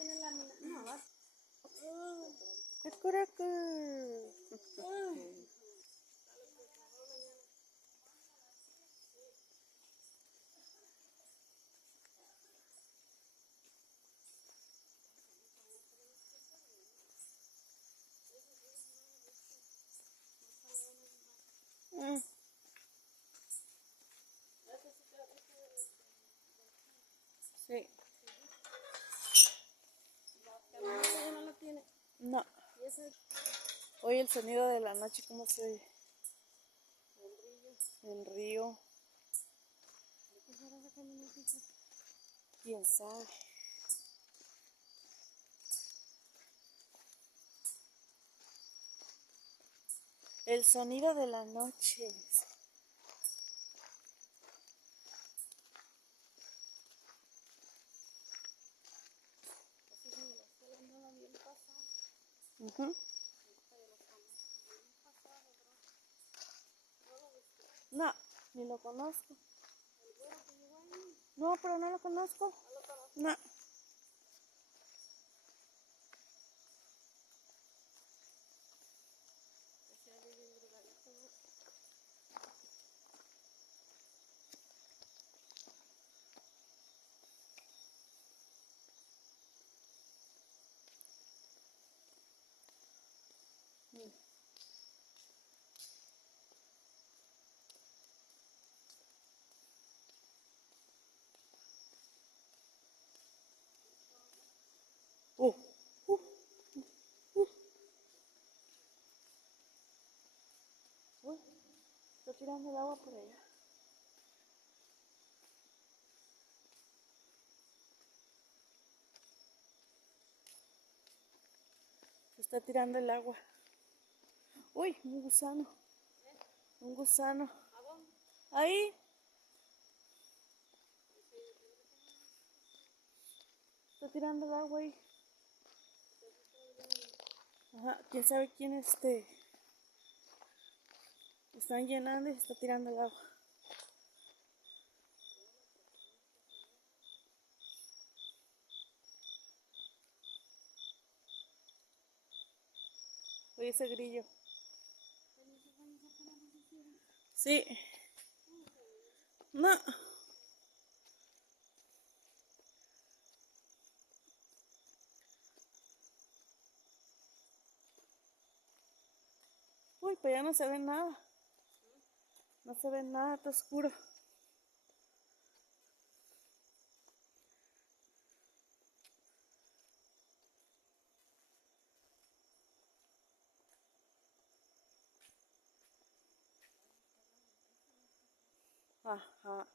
tiene lámina. No, va. ¡Cacuraca! Sí. Ya no la tiene. No. Y ese Oye, el sonido de la noche, ¿cómo se oye? El río. ¿qué será esa camionetita? ¿Quién sabe? El sonido de la noche. Así como la escuela andaba bien pasada. Uh-huh. No, ni lo conozco. El güero que llegó ahí. No, pero no lo conozco. No lo conozco. No. Ese era bien drogadito, ¿no? Uh, uh, uh. Uy, está tirando el agua por allá. Se está tirando el agua. Uy, un gusano. Un gusano. ¿A dónde? Ahí. Está tirando el agua ahí. Ajá, quién sabe quién están llenando y se está tirando el agua. Oye ese grillo. Sí. No. Uy, pues ya no se ve nada. No se ve nada, está oscuro. Ajá.